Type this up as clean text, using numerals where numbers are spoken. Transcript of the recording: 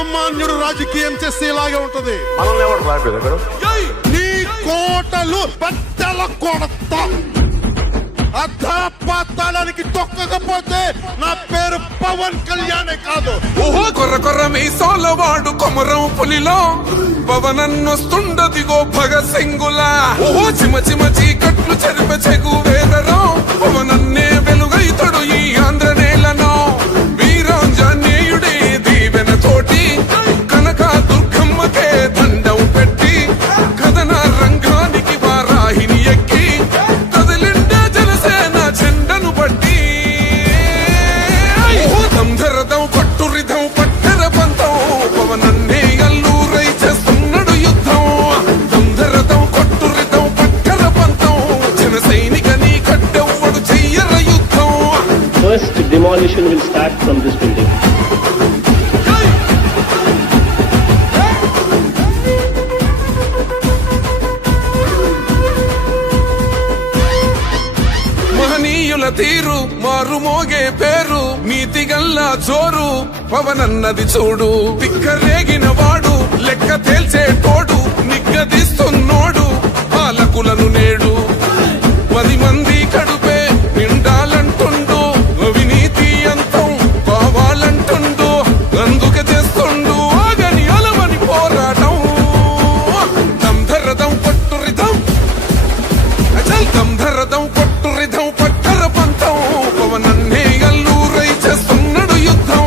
సామాన్యుడు రాజకీయం చేస్తే ఇలాగే ఉంటది. మనల్ని ఎవరు రాయలేదు నీ కోటలు బద్దల కొడతా. అధాపాతాళానికి తొక్కకపోతే నా పేరు పవన్ కళ్యాణే కాదు. ఓహో కొర్ర కొర్ర మీ సోలవాడు కొమరం పులిలో పవనన్నొస్తుండదిగో భగత్ సింగులా. ఓహో చిమ చిమ చీకట్లు చెరిప చెగు వేదరో పవనన్నే వెలుగైతడు ఈ ఆంధ్ర నేలను. వీరాంజనేయుడే దీవెన తోటి కనక దుర్గమ్మకే దండం పెట్టి కథన రంగానికి వారాహిని ఎక్కి కదిలిండే జనసేన చెండను బట్టి. దంధరదం పట్టురిధం పట్టర పంతం పవనన్నే అల్లూరై చేస్తున్నాడు యుద్ధం. దంధరదం కొట్టురిధం పట్టర పంతం జన సైనిక నీ కట్టెవ్వడు చెయ్యర యుద్ధం. First demolition will start from this building. మహనీయుల తీరు మారుమోగే పేరు నీతిగల్లా జోరు పవనన్నది చూడు. తిక్కరేగిన వాడు లెక్క తేల్చే తోడు నిగ్గదీస్తున్నోడు పాలకులను నేడు.